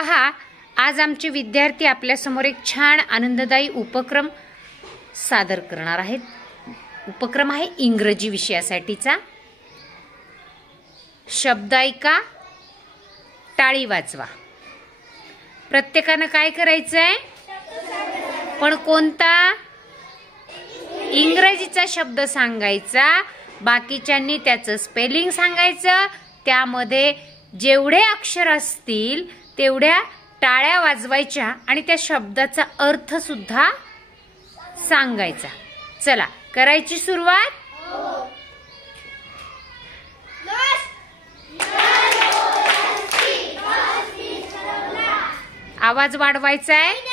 पहा, आज आमचे विद्यार्थी आपल्या समोर एक छान आनंददायी उपक्रम सादर करणार आहेत. उपक्रम आहे इंग्रजी विषयासाठीचा. शब्द ऐका, टाळी वाजवा. प्रत्येकानं काय करायचंय? पण कोणता? इंग्रजीचा शब्द सांगायचा. बाकीच्यांनी त्याचं स्पेलिंग सांगायचं. त्यामध्ये जेवढे अक्षर असतील तेवढ्या टाळ्या वाजवायच्या आणि त्या शब्दाचा अर्थ सुद्धा सांगायचा. चला, करायची सुरुवात. आवाज वाढवायचा आहे.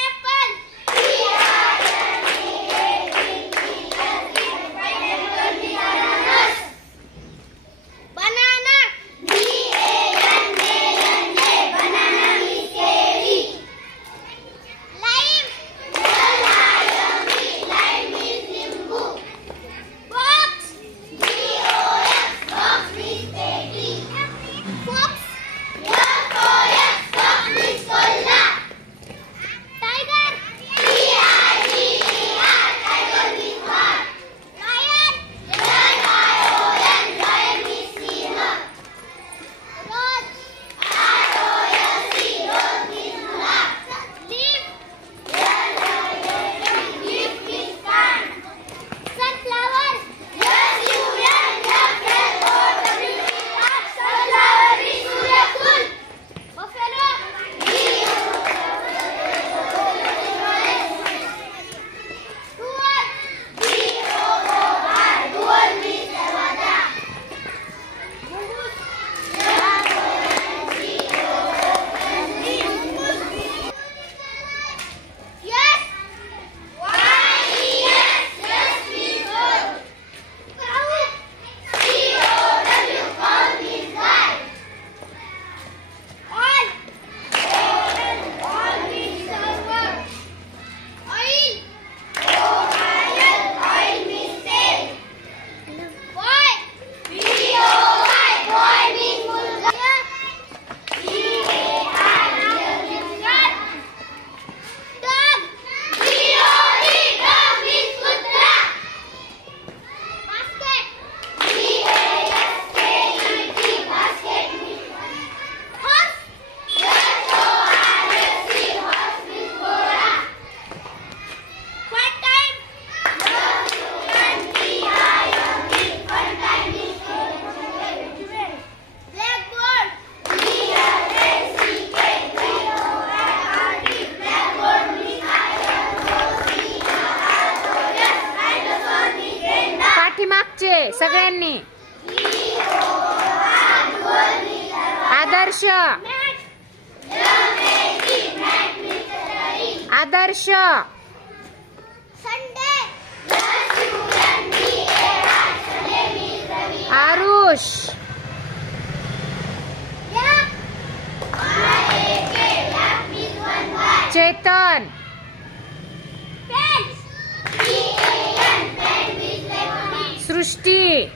पाठीमागचे सगळ्यांनी. आदर्श, आदर्श. आरुष, चेतन, सृष्टी,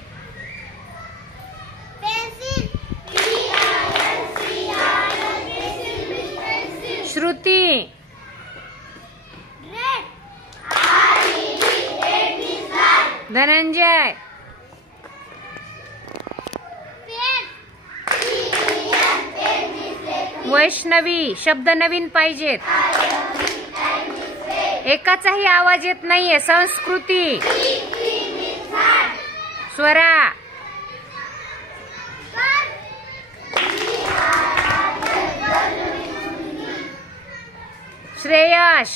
श्रुती, धनंजय, वैष्णवी. शब्द नवीन पाहिजेत. एकाचाही आवाज येत नाहीये. संस्कृती, स्वरा, श्रेयश,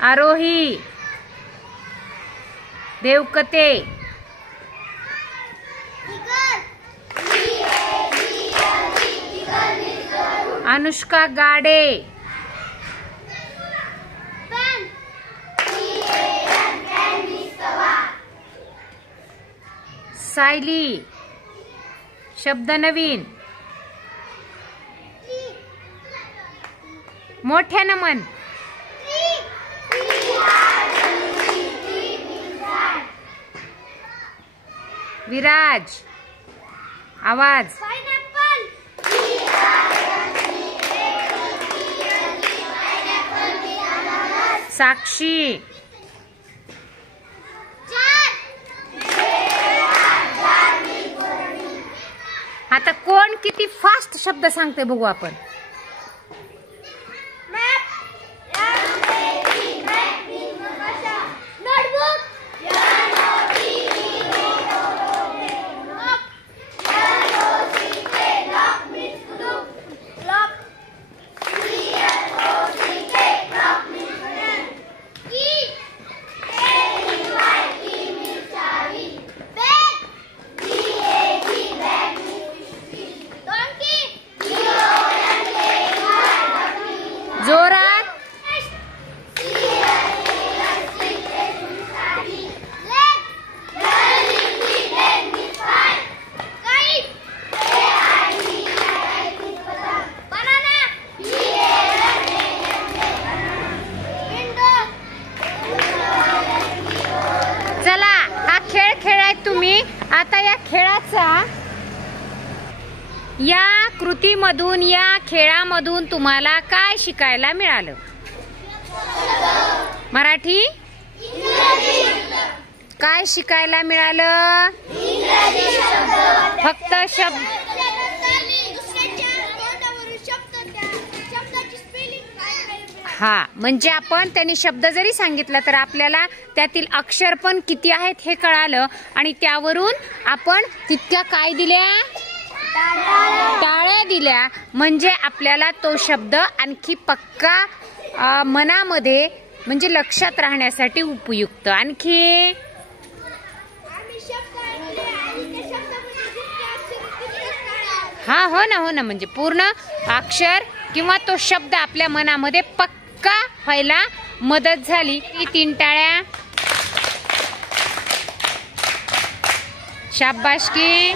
आरोही, देवकते, अनुष्का गाडे, सायली. शब्द नवीन. मोठ्यानं म्हण. विराज आवाज. साक्षी. आता कोण किती फास्ट शब्द सांगते बघू आपण. जोरात. चला हा खेळ खेळाय तुम्ही. आता या खेळाचा या कृतीमधून या खेळामधून तुम्हाला काय शिकायला मिळालं? मराठी. काय शिकायला मिळालं? फक्त शब्द. हा म्हणजे आपण त्यांनी शब्द जरी सांगितला तर आपल्याला त्यातील अक्षर पण किती आहेत हे कळालं आणि त्यावरून आपण तितक्या काय दिल्या? टाळ्या दिल्या. म्हणजे आपल्याला तो शब्द आणखी पक्का मनामध्ये म्हणजे लक्षात राहण्यासाठी उपयुक्त. आणखी हा हो ना म्हणजे पूर्ण अक्षर किंवा तो शब्द आपल्या मनामध्ये पक्का व्हायला मदत झाली. 3 टाळ्या. शाबासकी.